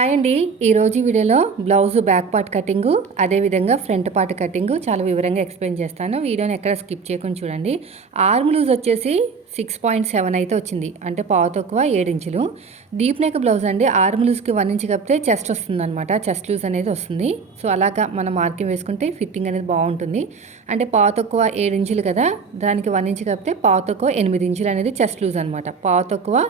Hi అండి. ఈరోజు వీడియోలో బ్లౌజ్ బ్యాక్ పార్ట్ కటింగు అదేవిధంగా ఫ్రంట్ పార్ట్ కటింగు చాలా వివరంగా ఎక్స్ప్లెయిన్ చేస్తాను. వీడియోని ఎక్కడ స్కిప్ చేయకుండా చూడండి. ఆర్మ్ లూజ్ వచ్చేసి సిక్స్ పాయింట్ సెవెన్ అయితే వచ్చింది. అంటే పావు తక్కువ ఏడించులు డీప్ నెక్ బ్లౌజ్ అండి. ఆర్మ్ లూజ్కి వన్ ఇంచ్ కప్పితే చెస్ట్ వస్తుంది అనమాట చెస్ట్ లూజ్ అనేది వస్తుంది. సో అలాగా మనం మార్కింగ్ వేసుకుంటే ఫిట్టింగ్ అనేది బాగుంటుంది. అంటే పావు తక్కువ ఏడించులు కదా. దానికి వన్ ఇంచ్ కప్పితే పావు తక్కువ ఎనిమిది ఇంచులు అనేది చెస్ట్ లూజ్ అనమాట పావు తక్కువ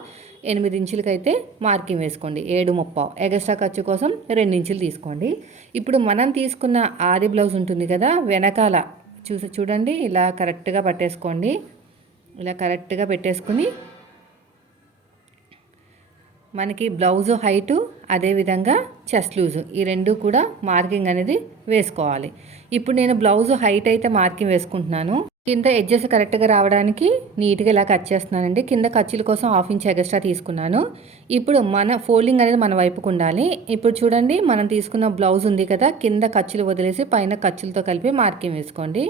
ఎనిమిది ఇంచులకైతే మార్కింగ్ వేసుకోండి. ఏడు ముప్పావు ఎగస్ట్రా ఖర్చు కోసం రెండు ఇంచులు తీసుకోండి. ఇప్పుడు మనం తీసుకున్న ఆది బ్లౌజ్ ఉంటుంది కదా వెనకాల. చూసి చూడండి. ఇలా కరెక్ట్గా పట్టేసుకోండి. ఇలా కరెక్ట్గా పెట్టేసుకుని మనకి బ్లౌజు హైటు అదేవిధంగా చెస్ట్ లూజు ఈ రెండు కూడా మార్కింగ్ అనేది వేసుకోవాలి. ఇప్పుడు నేను బ్లౌజు హైట్ అయితే మార్కింగ్ వేసుకుంటున్నాను. కింద ఎడ్జెస్ కరెక్ట్గా రావడానికి నీట్గా ఇలా కట్ చేస్తున్నానండి. కింద ఖర్చుల కోసం హాఫ్ ఇంచ్ ఎక్స్ట్రా తీసుకున్నాను. ఇప్పుడు మన ఫోల్డింగ్ అనేది మన వైపుకు ఉండాలి. ఇప్పుడు చూడండి మనం తీసుకున్న బ్లౌజ్ ఉంది కదా కింద ఖర్చులు వదిలేసి పైన ఖర్చులతో కలిపి మార్కింగ్ వేసుకోండి.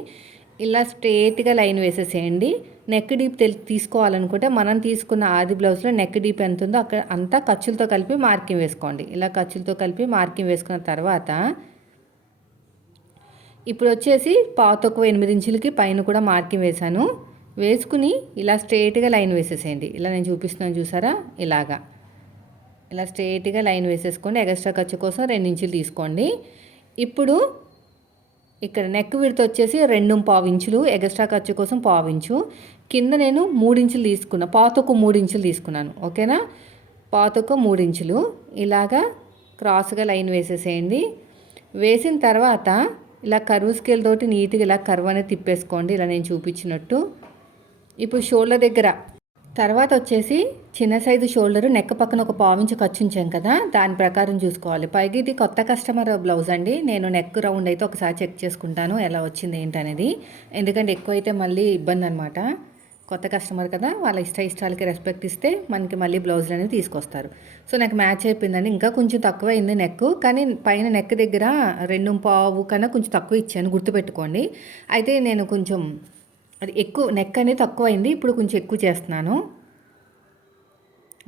ఇలా స్ట్రేట్గా లైన్ వేసేసేయండి. నెక్ డీప్ తీసుకోవాలనుకుంటే మనం తీసుకున్న ఆది బ్లౌజ్లో నెక్ డీప్ ఎంత ఉందో అక్కడ అంతా ఖర్చులతో కలిపి మార్కింగ్ వేసుకోండి. ఇలా ఖర్చులతో కలిపి మార్కింగ్ వేసుకున్న తర్వాత ఇప్పుడు వచ్చేసి పావు తక్కువ ఎనిమిది ఇంచులకి పైన కూడా మార్కింగ్ వేశాను. వేసుకుని ఇలా స్ట్రేట్గా లైన్ వేసేసేయండి. ఇలా నేను చూపిస్తున్నాను చూసారా? ఇలాగా. ఇలా స్ట్రేట్గా లైన్ వేసేసుకోండి. ఎగస్ట్రా ఖర్చు కోసం రెండు ఇంచులు తీసుకోండి. ఇప్పుడు ఇక్కడ నెక్ విడత వచ్చేసి రెండు పావు ఇంచులు ఎగస్ట్రా ఖర్చు కోసం పావు ఇంచు. కింద నేను మూడు ఇంచులు తీసుకున్నా పాతకు మూడు ఇంచులు తీసుకున్నాను ఓకేనా పాతకు మూడించులు ఇలాగా క్రాస్గా లైన్ వేసేసేయండి. వేసిన తర్వాత ఇలా కర్వ్ స్కేల్ తోటి నీట్గా ఇలా కర్వ్ అనేది తిప్పేసుకోండి ఇలా నేను చూపించినట్టు. ఇప్పుడు షోల్డర్ దగ్గర తర్వాత వచ్చేసి చిన్న సైజు షోల్డర్ నెక్ పక్కన ఒక పావించి ఖర్చుంచాం కదా దాని ప్రకారం చూసుకోవాలి. పైగా ఇది కొత్త కస్టమర్ బ్లౌజ్ అండి. నేను నెక్ రౌండ్ అయితే ఒకసారి చెక్ చేసుకుంటాను ఎలా వచ్చింది ఏంటనేది ఎందుకంటే ఎక్కువ అయితే మళ్ళీ ఇబ్బంది అనమాట కొత్త కస్టమర్ కదా వాళ్ళ ఇష్ట ఇష్టాలకి రెస్పెక్ట్ ఇస్తే మనకి మళ్ళీ బ్లౌజులు అనేది తీసుకొస్తారు. సో నాకు మ్యాచ్ అయిపోయిందండి. ఇంకా కొంచెం తక్కువ అయింది నెక్ కానీ పైన నెక్ దగ్గర రెండు పావు కన్నా కొంచెం తక్కువ ఇచ్చాను గుర్తుపెట్టుకోండి. అయితే నేను కొంచెం అది ఎక్కువ నెక్ అనేది తక్కువ అయింది ఇప్పుడు కొంచెం ఎక్కువ చేస్తున్నాను.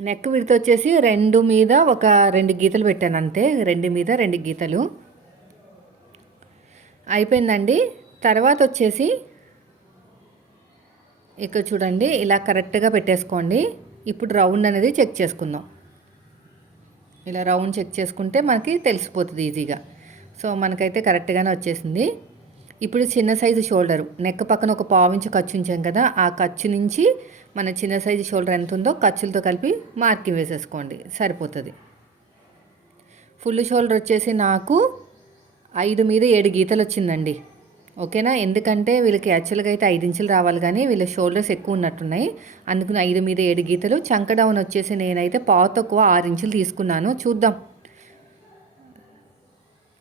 నెక్ విడత వచ్చేసి రెండు మీద ఒక రెండు గీతలు పెట్టాను అంతే. రెండు మీద రెండు గీతలు. అయిపోయిందండి. తర్వాత వచ్చేసి ఇక్కడ చూడండి ఇలా కరెక్ట్గా పెట్టేసుకోండి. ఇప్పుడు రౌండ్ అనేది చెక్ చేసుకుందాం. ఇలా రౌండ్ చెక్ చేసుకుంటే మనకి తెలిసిపోతుంది ఈజీగా సో మనకైతే కరెక్ట్గానే వచ్చేసింది. ఇప్పుడు చిన్న సైజు షోల్డరు. నెక్ పక్కన ఒక పావించి ఖర్చు ఉంచాం కదా ఆ ఖర్చు నుంచి మన చిన్న సైజు షోల్డర్ ఎంత ఉందో ఖర్చులతో కలిపి మార్కింగ్ వేసేసుకోండి. సరిపోతుంది. ఫుల్ షోల్డర్ వచ్చేసి నాకు ఐదు మీద ఏడు గీతలు వచ్చిందండి. ఓకేనా? ఎందుకంటే వీళ్ళకి యాక్చువల్గా అయితే ఐదు ఇంచులు రావాలి కానీ వీళ్ళ షోల్డర్స్ ఎక్కువ ఉన్నట్టున్నాయి. అందుకని ఐదు మీద ఏడు గీతలు. చంక డౌన్ వచ్చేసి నేనైతే పావు తక్కువ ఆరు ఇంచులు తీసుకున్నాను. చూద్దాం.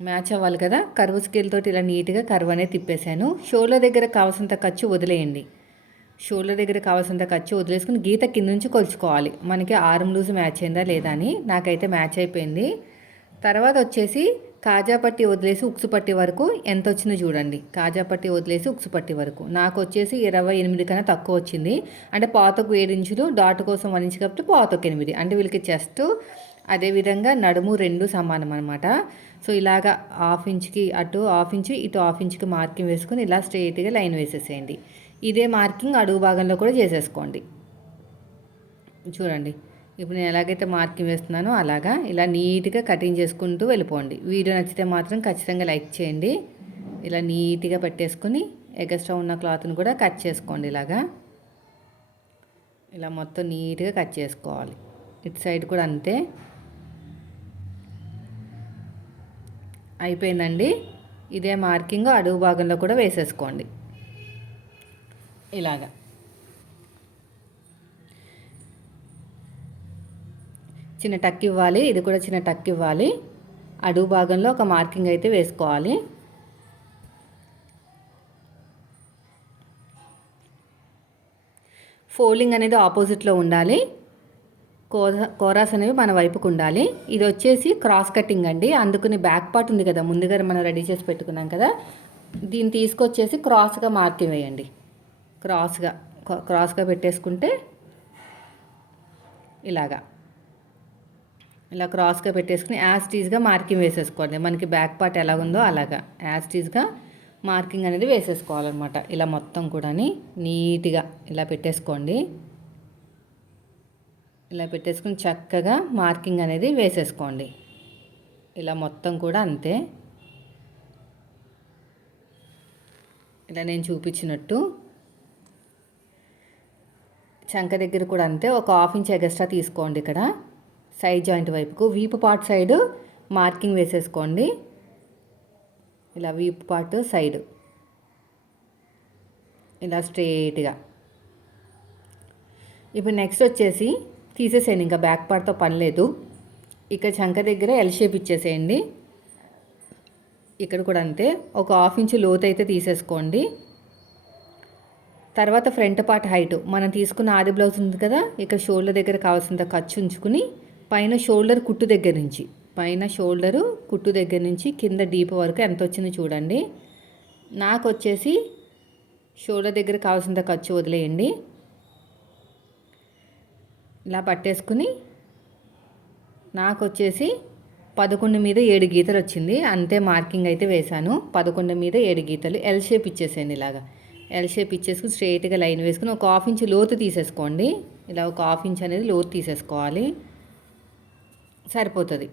మ్యాచ్ అవ్వాలి కదా. కరువు స్కేల్ తోటి ఇలా నీట్గా కరువు అనేది తిప్పేశాను. షోల దగ్గర కావాల్సినంత ఖర్చు వదిలేయండి. షోల దగ్గర కావాల్సినంత ఖర్చు వదిలేసుకుని గీత కింద నుంచి కొలుచుకోవాలి. మనకి ఆర్మ్ లూజ్ మ్యాచ్ అయిందా లేదా అని. నాకైతే మ్యాచ్ అయిపోయింది. తర్వాత వచ్చేసి కాజా పట్టి వదిలేసి ఉక్సు పట్టి వరకు ఎంత వచ్చిందో చూడండి. కాజా పట్టి వదిలేసి ఉక్సు పట్టి వరకు. నాకు వచ్చేసి ఇరవై ఎనిమిది కన్నా తక్కువ వచ్చింది. అంటే పాతకు ఏడు ఇంచులు డాట్ కోసం వన్ ఇంచు కాబట్టి పాతకు ఎనిమిది. అంటే వీళ్ళకి చెస్ట్ అదేవిధంగా నడుము రెండు సమానం అనమాట సో ఇలాగా హాఫ్ ఇంచ్కి అటు హాఫ్ ఇంచ్ ఇటు హాఫ్ ఇంచ్కి మార్కింగ్ వేసుకొని ఇలా స్ట్రైట్గా లైన్ వేసేసేయండి. ఇదే మార్కింగ్ అడుగు భాగంలో కూడా చేసేసుకోండి. చూడండి. ఇప్పుడు నేను ఎలాగైతే మార్కింగ్ వేస్తున్నానో అలాగా ఇలా నీట్గా కటింగ్ చేసుకుంటూ వెళ్ళిపోండి. వీడియో నచ్చితే మాత్రం ఖచ్చితంగా లైక్ చేయండి. ఇలా నీట్గా పెట్టేసుకుని ఎగస్ట్రా ఉన్న క్లాత్ని కూడా కట్ చేసుకోండి ఇలాగా. ఇలా మొత్తం నీట్గా కట్ చేసుకోవాలి. ఇటు సైడ్ కూడా అంతే. అయిపోయిందండి. ఇదే మార్కింగ్ అడుగు భాగంలో కూడా వేసేసుకోండి. ఇలాగా. చిన్న టక్ ఇవ్వాలి ఇది కూడా చిన్న టక్ ఇవ్వాలి. అడుగు భాగంలో ఒక మార్కింగ్ అయితే వేసుకోవాలి. ఫోల్డింగ్ అనేది ఆపోజిట్లో ఉండాలి. కోరాస్ అనేవి మన వైపుకు ఉండాలి. ఇది వచ్చేసి క్రాస్ కటింగ్ అండి. అందుకుని బ్యాక్ పార్ట్ ఉంది కదా ముందుగా మనం రెడీ చేసి పెట్టుకున్నాం కదా. దీన్ని తీసుకొచ్చేసి క్రాస్గా మార్కింగ్ వేయండి. క్రాస్గా క్రాస్గా పెట్టేసుకుంటే ఇలాగా. ఇలా క్రాస్గా పెట్టేసుకుని యాజ్ టీజ్గా మార్కింగ్ వేసేసుకోండి. మనకి బ్యాక్ పార్ట్ ఎలా ఉందో అలాగా. యాజ్ టీజ్గా మార్కింగ్ అనేది వేసేసుకోవాలన్నమాట. ఇలా మొత్తం కూడా నీట్గా ఇలా పెట్టేసుకోండి. ఇలా పెట్టేసుకుని చక్కగా మార్కింగ్ అనేది వేసేసుకోండి. ఇలా మొత్తం కూడా అంతే. ఇలా నేను చూపించినట్టు. చంక దగ్గర కూడా అంతే ఒక హాఫ్ ఇంచ్ ఎగస్ట్రా తీసుకోండి ఇక్కడ. సైడ్ జాయింట్ వైపుకు. వీపు పార్ట్ సైడ్ మార్కింగ్ వేసేసుకోండి. ఇలా వీపు పార్ట్ సైడ్. ఇలా స్ట్రేట్గా. ఇప్పుడు నెక్స్ట్ వచ్చేసి తీసేసేయండి ఇంకా బ్యాక్ పార్ట్తో పని లేదు. ఇక్కడ చంక దగ్గర ఎల్ షేప్ ఇచ్చేసేయండి. ఇక్కడ కూడా అంతే. ఒక హాఫ్ ఇంచ్ లోతు అయితే తీసేసుకోండి. తర్వాత ఫ్రంట్ పార్ట్ హైట్ మనం తీసుకున్న ఆది బ్లౌజ్ ఉంది కదా ఇక షోల్డర్ దగ్గర కావాల్సినంత ఖర్చు ఉంచుకుని పైన షోల్డర్ కుట్టు దగ్గర నుంచి పైన షోల్డరు కుట్టు దగ్గర నుంచి కింద డీప్ వరకు ఎంత వచ్చిందో చూడండి. నాకు వచ్చేసి షోల్డర్ దగ్గర కావాల్సినంత ఖర్చు వదిలేయండి. ఇలా పట్టేసుకుని నాకు వచ్చేసి పదకొండు మీద ఏడు గీతలు వచ్చింది. అంతే మార్కింగ్ అయితే వేశాను. పదకొండు మీద ఏడు గీతలు. ఎల్ షేప్ ఇచ్చేసేయండి ఇలాగా. ఎల్ షేప్ ఇచ్చేసుకుని స్ట్రైట్గా లైన్ వేసుకుని ఒక హాఫ్ ఇంచ్ లోతు తీసేసుకోండి. ఇలా ఒక హాఫ్ ఇంచ్ అనేది లోతు తీసేసుకోవాలి. సరిపోతుంది.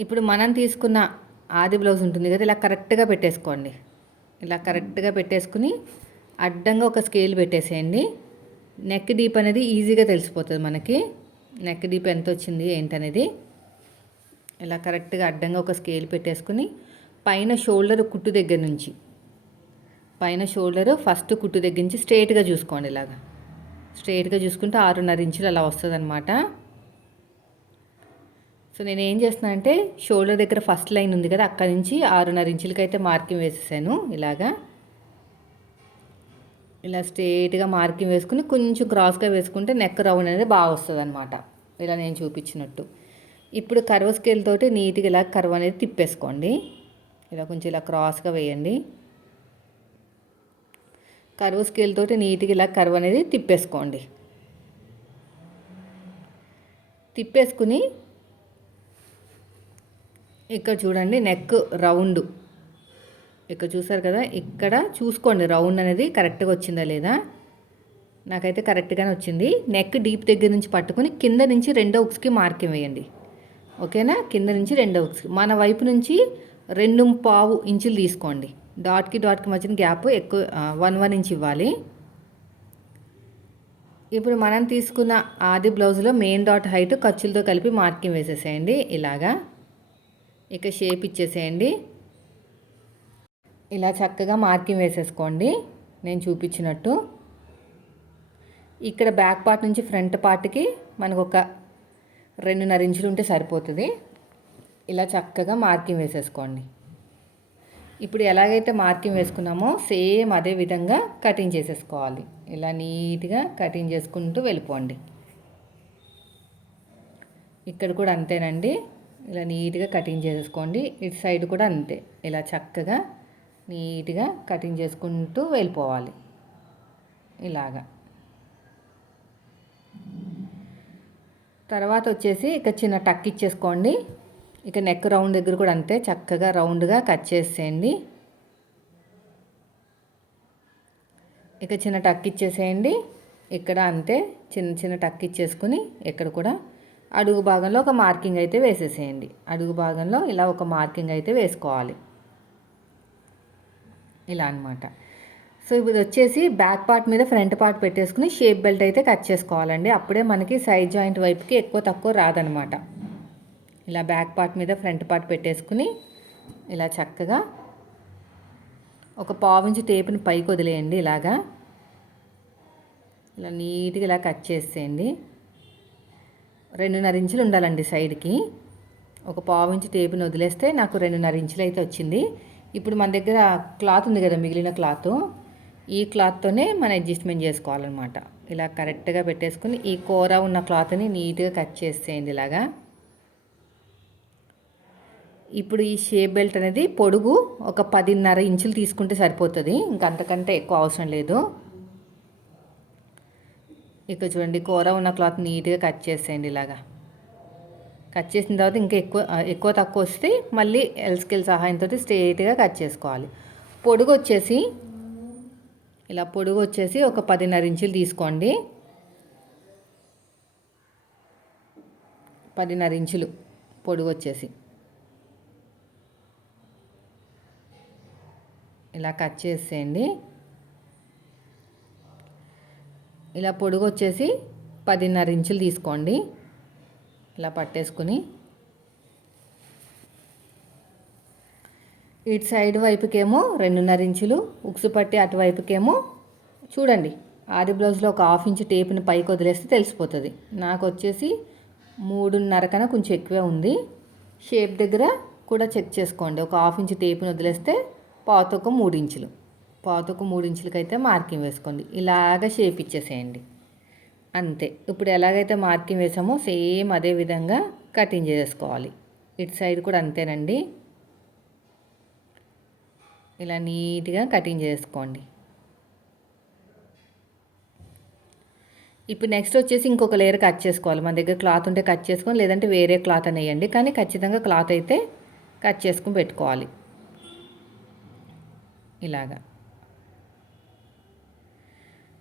ఇప్పుడు మనం తీసుకున్న ఆది బ్లౌజ్ ఉంటుంది కదా ఇలా కరెక్ట్గా పెట్టేసుకోండి. ఇలా కరెక్ట్గా పెట్టేసుకుని అడ్డంగా ఒక స్కేల్ పెట్టేసేయండి. నెక్ డీప్ అనేది ఈజీగా తెలిసిపోతుంది మనకి. నెక్ డీప్ ఎంత వచ్చింది ఏంటనేది. ఇలా కరెక్ట్గా అడ్డంగా ఒక స్కేల్ పెట్టేసుకుని పైన షోల్డర్ కుట్టు దగ్గర నుంచి. పైన షోల్డర్ ఫస్ట్ కుట్టు దగ్గర నుంచి స్ట్రైట్గా చూసుకోండి ఇలాగా. స్ట్రైట్గా చూసుకుంటే ఆరున్నర ఇంచులు అలా వస్తుంది అనమాట సో నేను ఏం చేస్తున్నానంటే షోల్డర్ దగ్గర ఫస్ట్ లైన్ ఉంది కదా అక్కడి నుంచి ఆరున్నర ఇంచులకైతే మార్కింగ్ వేసేసాను ఇలాగా. ఇలా స్ట్రేట్గా మార్కింగ్ వేసుకుని కొంచెం క్రాస్గా వేసుకుంటే నెక్ రౌండ్ అనేది బాగా వస్తుంది అనమాట ఇలా నేను చూపించినట్టు. ఇప్పుడు కర్వ్ స్కేల్ తోటి నీట్గా ఇలా కర్వ్ అనేది తిప్పేసుకోండి. ఇలా కొంచెం ఇలా క్రాస్గా వేయండి. కర్వ్ స్కేల్ తోటి నీట్గా ఇలా కర్వ్ అనేది తిప్పేసుకోండి. తిప్పేసుకుని ఇక్కడ చూడండి నెక్ రౌండ్. ఇక్కడ చూసారు కదా ఇక్కడ చూసుకోండి రౌండ్ అనేది కరెక్ట్గా వచ్చిందా లేదా? నాకైతే కరెక్ట్గానే వచ్చింది. నెక్ డీప్ దగ్గర నుంచి పట్టుకుని కింద నుంచి రెండో ఉక్స్కి మార్కింగ్ వేయండి. ఓకేనా? కింద నుంచి రెండో ఉక్స్కి మన వైపు నుంచి రెండు పావు ఇంచులు తీసుకోండి. డాట్కి డాట్కి మధ్యన గ్యాప్ ఎక్కువ వన్ వన్ ఇంచ్ ఇవ్వాలి. ఇప్పుడు మనం తీసుకున్న ఆది బ్లౌజ్లో మెయిన్ డాట్ హైట్ ఖర్చులతో కలిపి మార్కింగ్ వేసేసేయండి. ఇలాగా. ఇక షేప్ ఇచ్చేసేయండి. ఇలా చక్కగా మార్కింగ్ వేసేసుకోండి. నేను చూపించినట్టు. ఇక్కడ బ్యాక్ పార్ట్ నుంచి ఫ్రంట్ పార్ట్కి మనకు ఒక రెండున్నర ఇంచులు ఉంటే సరిపోతుంది. ఇలా చక్కగా మార్కింగ్ వేసేసుకోండి. ఇప్పుడు ఎలాగైతే మార్కింగ్ వేసుకున్నామో సేమ్ అదే విధంగా కటింగ్ చేసేసుకోవాలి. ఇలా నీట్గా కటింగ్ చేసుకుంటూ వెళ్ళిపోండి. ఇక్కడ కూడా అంతేనండి. ఇలా నీట్గా కటింగ్ చేసేసుకోండి. ఇటు సైడ్ కూడా అంతే. ఇలా చక్కగా నీట్గా కటింగ్ చేసుకుంటూ వెళ్ళిపోవాలి. ఇలాగా. తర్వాత వచ్చేసి ఇక చిన్న టక్ ఇచ్చేసుకోండి. ఇక నెక్ రౌండ్ దగ్గర కూడా అంతే చక్కగా రౌండ్గా కట్ చేసేయండి. ఇక చిన్న టక్ ఇచ్చేసేయండి. ఇక్కడ అంతే చిన్న చిన్న టక్ ఇచ్చేసుకుని ఇక్కడ కూడా అడుగు భాగంలో ఒక మార్కింగ్ అయితే వేసేసేయండి. అడుగు భాగంలో ఇలా ఒక మార్కింగ్ అయితే వేసుకోవాలి. ఇలా అనమాట సో ఇప్పుడు వచ్చేసి బ్యాక్ పార్ట్ మీద ఫ్రంట్ పార్ట్ పెట్టేసుకుని షేప్ బెల్ట్ అయితే కట్ చేసుకోవాలండి. అప్పుడే మనకి సైడ్ జాయింట్ వైపుకి ఎక్కువ తక్కువ రాదనమాట ఇలా బ్యాక్ పార్ట్ మీద ఫ్రంట్ పార్ట్ పెట్టేసుకుని ఇలా చక్కగా ఒక పావించి టేపుని పైకి వదిలేయండి ఇలాగా. ఇలా నీట్గా ఇలా కట్ చేసేయండి. రెండున్నర ఇంచులు ఉండాలండి సైడ్కి. ఒక పావించి టేపుని వదిలేస్తే నాకు రెండున్నర ఇంచులు అయితే వచ్చింది. ఇప్పుడు మన దగ్గర క్లాత్ ఉంది కదా మిగిలిన క్లాత్. ఈ క్లాత్తోనే మనం అడ్జస్ట్మెంట్ చేసుకోవాలన్నమాట. ఇలా కరెక్ట్గా పెట్టేసుకుని ఈ కూర ఉన్న క్లాత్ని నీట్గా కట్ చేసేయండి ఇలాగా. ఇప్పుడు ఈ షేప్ బెల్ట్ అనేది పొడుగు ఒక పదిన్నర ఇంచులు తీసుకుంటే సరిపోతుంది. ఇంకంతకంటే ఎక్కువ అవసరం లేదు. ఇక చూడండి కూర ఉన్న క్లాత్ నీట్గా కట్ చేసేయండి ఇలాగా. కట్ చేసిన తర్వాత ఇంకా ఎక్కువ ఎక్కువ తక్కువ వస్తే మళ్ళీ ఎల్స్కిల్ సహాయంతో స్ట్రేట్గా కట్ చేసుకోవాలి. పొడుగు వచ్చేసి ఇలా పొడుగు వచ్చేసి ఒక పదిన్నర ఇంచులు తీసుకోండి. పదిన్నర ఇంచులు పొడుగు వచ్చేసి. ఇలా కట్ చేసేయండి. ఇలా పొడుగు వచ్చేసి పదిన్నర ఇంచులు తీసుకోండి. ఇలా పట్టేసుకుని ఇటు సైడ్ వైపుకేమో రెండున్నర ఇంచులు ఉక్సు పట్టి అటువైపుకేమో చూడండి ఆది బ్లౌజ్లో ఒక హాఫ్ ఇంచ్ టేప్ని పైకి వదిలేస్తే తెలిసిపోతుంది. నాకు వచ్చేసి మూడున్నర కన్నా కొంచెం ఎక్కువే ఉంది. షేప్ దగ్గర కూడా చెక్ చేసుకోండి. ఒక హాఫ్ ఇంచ్ టేప్ని వదిలేస్తే పాతొక మూడు ఇంచులు. పాతొక మూడు ఇంచులకైతే మార్కింగ్ వేసుకోండి. ఇలాగ షేప్ ఇచ్చేసేయండి. అంతే. ఇప్పుడు ఎలాగైతే మార్కింగ్ వేసామో సేమ్ అదే విధంగా కటింగ్ చేసుకోవాలి ఇటు సైడ్ కూడా అంతేనండి. ఇలా నీట్గా కటింగ్ చేసుకోండి. ఇప్పుడు నెక్స్ట్ వచ్చేసి ఇంకొక లేయర్ కట్ చేసుకోవాలి. మన దగ్గర క్లాత్ ఉంటే కట్ చేసుకొని లేదంటే వేరే క్లాత్ అని వేయండి కానీ ఖచ్చితంగా క్లాత్ అయితే కట్ చేసుకుని పెట్టుకోవాలి. ఇలాగా.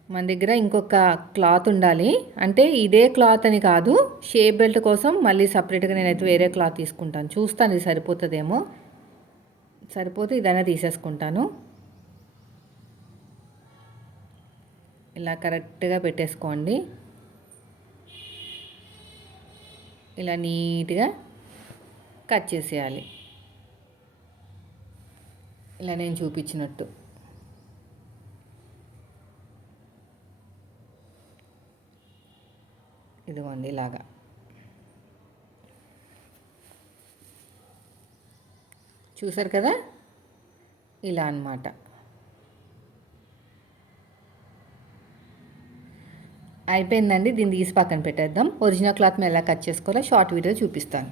మన దగ్గర ఇంకొక క్లాత్ ఉండాలి. అంటే ఇదే క్లాత్ అని కాదు షేప్ బెల్ట్ కోసం మళ్ళీ సపరేట్గా నేనైతే వేరే క్లాత్ తీసుకుంటాను. చూస్తాను ఇది సరిపోతుందేమో. సరిపోతే ఇదైనా తీసేసుకుంటాను. ఇలా కరెక్ట్గా పెట్టేసుకోండి. ఇలా నీట్గా కట్ చేసేయాలి. ఇలా నేను చూపించినట్టు. ఇదిగోండి ఇలాగా. చూసారు కదా? ఇలా అనమాట అయిపోయిందండి. దీన్ని తీసి పక్కన పెట్టేద్దాం. ఒరిజినల్ క్లాత్ మేము ఎలా కట్ చేసుకోవాలో షార్ట్ వీడియో చూపిస్తాను.